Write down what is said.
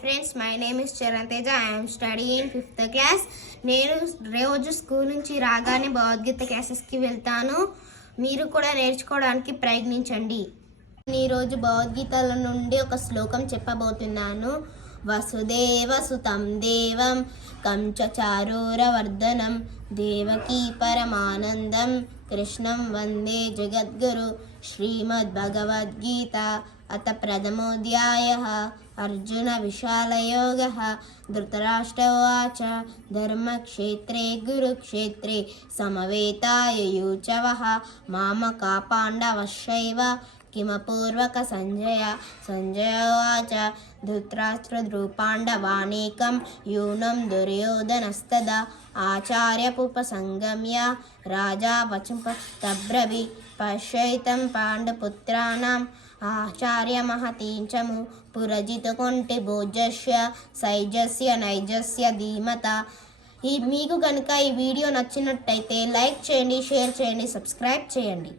friends, my name is Charan Teja. I am studying in 5th class. నేను రోజు school నుంచి రాగానే భగవద్గీత క్లాసెస్కి వెళ్తాను. మీరు కూడా నేర్చుకోవడానికి ప్రయత్నించండి. ఈరోజు భగవద్గీతల నుండి ఒక శ్లోకం చెప్పబోతున్నాను. వసుదేవసుతం దేవం కంచచారూరవర్ధనం దేవకీ పరమానందం కృష్ణం వందే జగద్గురు. శ్రీమద్భగవద్గీత అత ప్రథమోధ్యాయః. అర్జున విశాలయోగః. ధృతరాష్ట్ర ఉవాచ ధర్మక్షేత్రే కురుక్షేత్రే సమవేతాయుయుచవః మామకా పాండవశ్చైవ కిమపూర్వక సంజయ. సంజయ ఉవాచ ధృతరాష్ట్రద్రుపాండవానేకం యూనం దుర్యోధనస్తదా ఆచార్యపుపసంగమ్య రాజా వచంపతబ్రవి పశ్యైతం పాండపుత్రాణం ఆచార్యమహతీంచము పురజితకొంటి భోజస్య సైజస్య నైజస్య ధీమత. మీకు కనుక ఈ వీడియో నచ్చినట్టయితే లైక్ చేయండి, షేర్ చేయండి, సబ్స్క్రైబ్ చేయండి.